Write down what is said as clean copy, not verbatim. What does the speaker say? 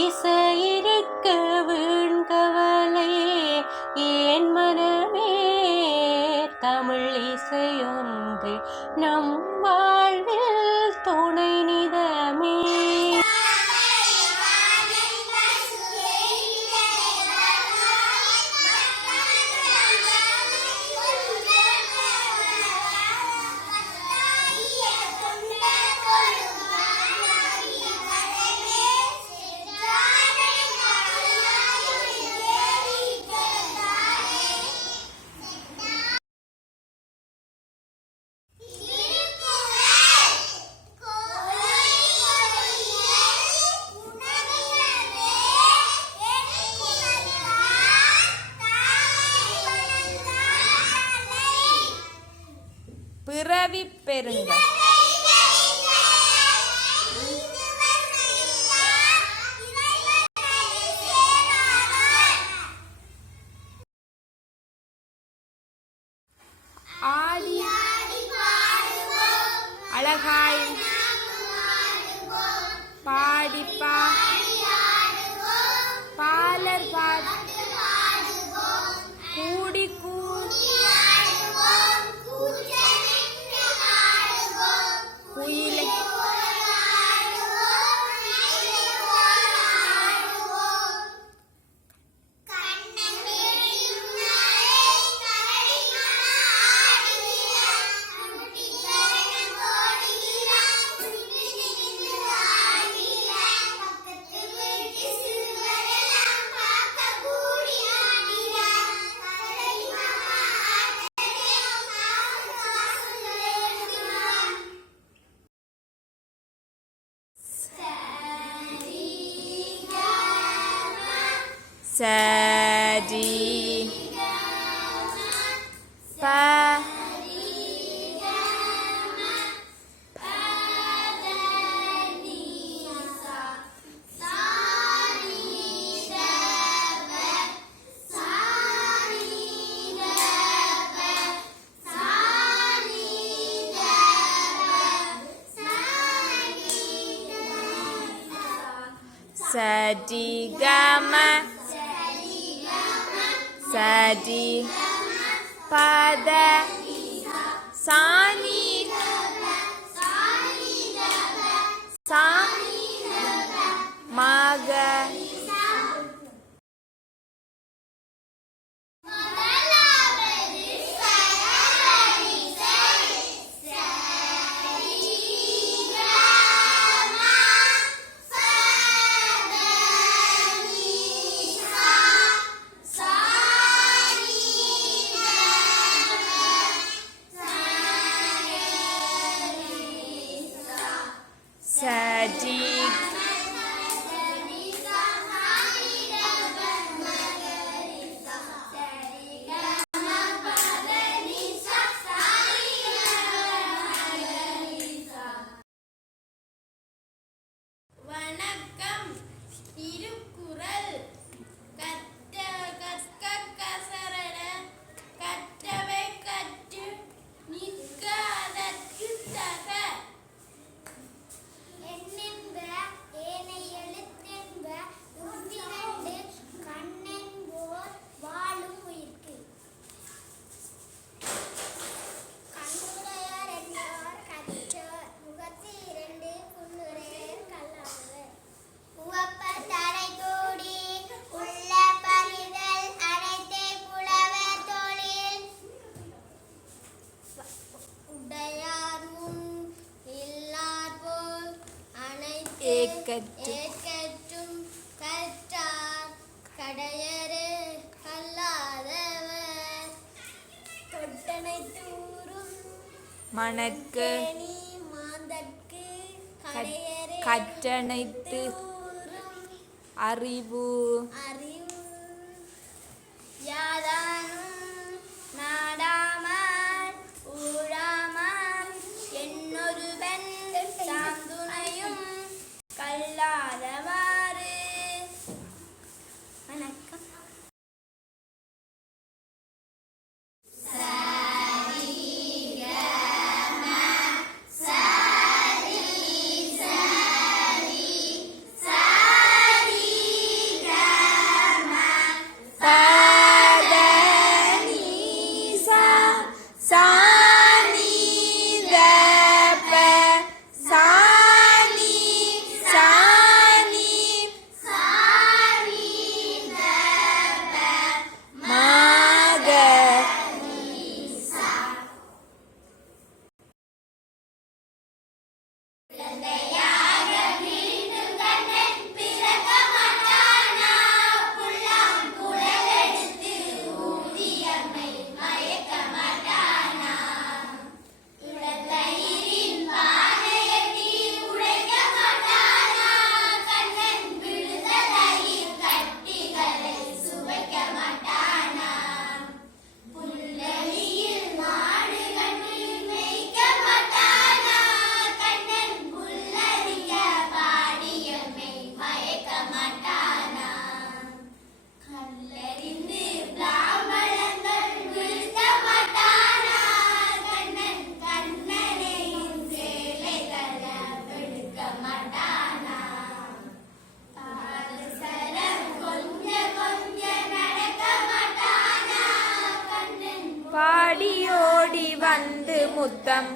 இசையிருக்க வீண்கவலை ஏன் மனமே, தமிழ் இசையொன்று நம் வாழ்வில் துணை நிதமே. பிறவி பெறுங்க. ஆடி அழகாய் பாடிப்பா பாலர் கூடி குயிலை சரி ப சரி கம சரி பத சாணி மக சரி வணக்கம். திருக்குறள் கற்க கசரட கற்றவை கற்று நிற்க அதற்கு தக. எண்ணென்ப ஏனை எழுத்தென்ப உன்னிரண்டு கண்ணென்போர் வாழும் உயிர்க்கு. கண்ணுடையார் என்பவர் கற்றோர் முகத்து இரண்டு புன்னுடையர் கல்லாதவர். உவப்பர் தடை கூடி உள்ள பரிதல் அனைத்தே புலவர் தொழில். உடையாரும் இல்லார் போல் அனைத்து ஏற்கற்றும் கற்றார் கடையரே கல்லாதவர். தொட்டனைத்து ஊரும் மணக்கு மாந்தற்கு கற்றனைத்து அறிவு யாதானும் நாடாமார் ஊழாமார் என்னொருவன் சாந்துணையும் கல்லாதவாறு. வணக்கம். முத்தம்